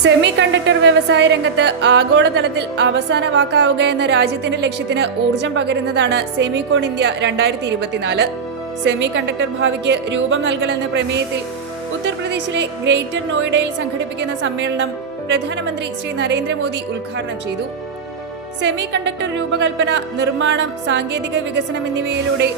Semi conductor വ്യവസായ രംഗത്ത് ആഗോളതലത്തിൽ അവസാന വാക്കാവുക എന്ന രാജ്യത്തിന്റെ ലക്ഷ്യത്തിന് ഊർജം പകരുന്നതാണ് സെമികോൺ ഇന്ത്യ രണ്ടായിരത്തി ഇരുപത്തിനാല് സെമി കണ്ടക്ടർ ഭാവിക്ക് രൂപം നൽകലെന്ന പ്രമേയത്തിൽ ഉത്തർപ്രദേശിലെ ഗ്രേറ്റർ നോയിഡയിൽ സംഘടിപ്പിക്കുന്ന സമ്മേളനം പ്രധാനമന്ത്രി ശ്രീ നരേന്ദ്രമോദി ഉദ്ഘാടനം ചെയ്തു. സെമി കണ്ടക്ടർ രൂപകൽപ്പന നിർമ്മാണം സാങ്കേതിക വികസനം എന്നിവയിലൂടെ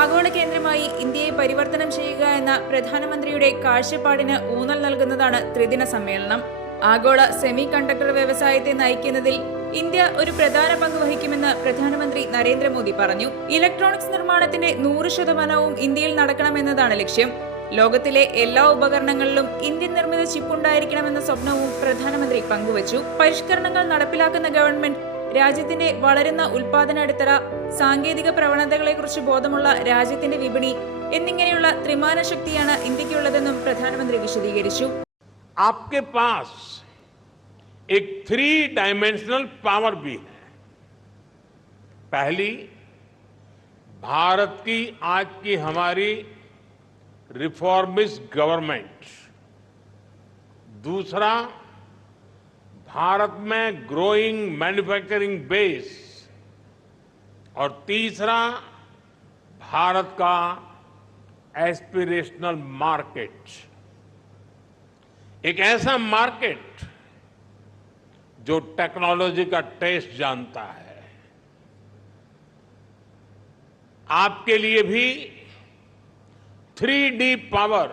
ആഗോള കേന്ദ്രമായി ഇന്ത്യയെ പരിവർത്തനം ചെയ്യുക എന്ന പ്രധാനമന്ത്രിയുടെ കാഴ്ചപ്പാടിന് ഊന്നൽ നൽകുന്നതാണ് ത്രിദിന സമ്മേളനം. ആഗോള സെമി കണ്ടക്ടർ വ്യവസായത്തെ നയിക്കുന്നതിൽ ഇന്ത്യ ഒരു പ്രധാന പങ്ക് വഹിക്കുമെന്ന് പ്രധാനമന്ത്രി നരേന്ദ്രമോദി പറഞ്ഞു. ഇലക്ട്രോണിക്സ് നിർമ്മാണത്തിന്റെ നൂറ് ശതമാനവും ഇന്ത്യയിൽ നടക്കണമെന്നതാണ് ലക്ഷ്യം. ലോകത്തിലെ എല്ലാ ഉപകരണങ്ങളിലും ഇന്ത്യൻ നിർമ്മിത ചിപ്പ് ഉണ്ടായിരിക്കണമെന്ന സ്വപ്നവും പ്രധാനമന്ത്രി പങ്കുവച്ചു. പരിഷ്കരണങ്ങൾ നടപ്പിലാക്കുന്ന ഗവൺമെന്റ് രാജ്യത്തിന്റെ വളരുന്ന ഉൽപാദന അടിത്തറ സാങ്കേതിക പ്രവണതകളെക്കുറിച്ച് ബോധമുള്ള രാജ്യത്തിന്റെ വിപണി എന്നിങ്ങനെയുള്ള ത്രിമാന ശക്തിയാണ് ഇന്ത്യക്കുള്ളതെന്നും പ്രധാനമന്ത്രി വിശദീകരിച്ചു. आपके पास एक थ्री डायमेंशनल पावर भी है। पहली, भारत की आज की हमारी रिफॉर्मिस्ट गवर्नमेंट दूसरा, भारत में ग्रोइंग मैन्युफैक्चरिंग बेस और तीसरा, भारत का एस्पिरेशनल मार्केट एक ऐसा मार्केट जो टेक्नोलॉजी का टेस्ट जानता है। आपके लिए भी three D power,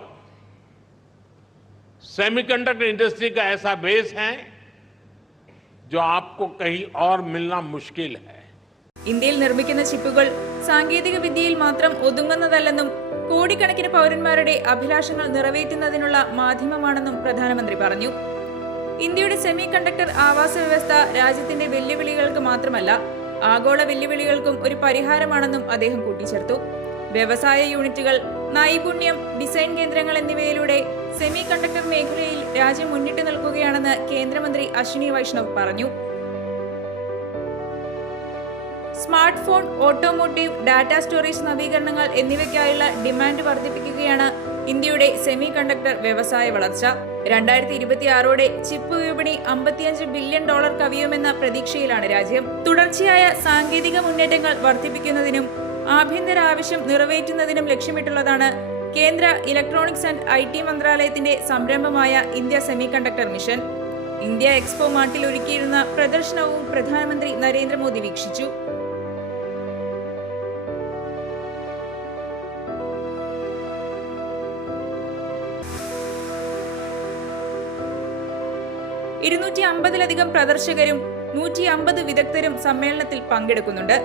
semiconductor industry का ऐसा बेस है जो आपको कहीं और मिलना मुश्किल है। ഇന്ത്യയിൽ നിർമ്മിക്കുന്ന ചിപ്പുകൾ സാങ്കേതിക വിദ്യയിൽ മാത്രം ഒതുങ്ങുന്നതല്ലെന്നും കോടിക്കണക്കിന് പൗരന്മാരുടെ അഭിലാഷങ്ങൾ നിറവേറ്റുന്നതിനുള്ള മാധ്യമമാണെന്നും പ്രധാനമന്ത്രി പറഞ്ഞു. ഇന്ത്യയുടെ സെമി കണ്ടക്ടർ ആവാസ വ്യവസ്ഥ രാജ്യത്തിന്റെ വെല്ലുവിളികൾക്ക് മാത്രമല്ല ആഗോള വെല്ലുവിളികൾക്കും ഒരു പരിഹാരമാണെന്നും അദ്ദേഹം കൂട്ടിച്ചേർത്തു. വ്യവസായ യൂണിറ്റുകൾ നൈപുണ്യം ഡിസൈൻ കേന്ദ്രങ്ങൾ എന്നിവയിലൂടെ സെമി കണ്ടക്ടർ മേഖലയിൽ രാജ്യം മുന്നിട്ട് നിൽക്കുകയാണെന്ന് കേന്ദ്രമന്ത്രി അശ്വിനി വൈഷ്ണവ് പറഞ്ഞു. Smart phone automotive data storage നവീകരണങ്ങൾ എന്നിവയ്ക്കായുള്ള ഡിമാൻഡ് വർദ്ധിപ്പിക്കുകയാണ് ഇന്ത്യയുടെ സെമി കണ്ടക്ടർ വ്യവസായ വളർച്ച. രണ്ടായിരത്തി ഇരുപത്തിയാറോടെ ചിപ്പ് വിപണി അമ്പത്തിയഞ്ച് ബില്യൺ ഡോളർ കവിയുമെന്ന പ്രതീക്ഷയിലാണ് രാജ്യം. തുടർച്ചയായ സാങ്കേതിക മുന്നേറ്റങ്ങൾ വർദ്ധിപ്പിക്കുന്നതിനും ആഭ്യന്തര ആവശ്യം നിറവേറ്റുന്നതിനും ലക്ഷ്യമിട്ടുള്ളതാണ് കേന്ദ്ര ഇലക്ട്രോണിക്സ് ആൻഡ് ഐ ടി മന്ത്രാലയത്തിന്റെ സംരംഭമായ India semiconductor mission. India expo മാർട്ടിൽ ഒരുക്കിയിരുന്ന പ്രദർശനവും പ്രധാനമന്ത്രി നരേന്ദ്രമോദി വീക്ഷിച്ചു. ഇരുന്നൂറ്റി അമ്പതിലധികം പ്രദർശകരും നൂറ്റി അമ്പത് വിദഗ്ധരും സമ്മേളനത്തിൽ പങ്കെടുക്കുന്നുണ്ട്.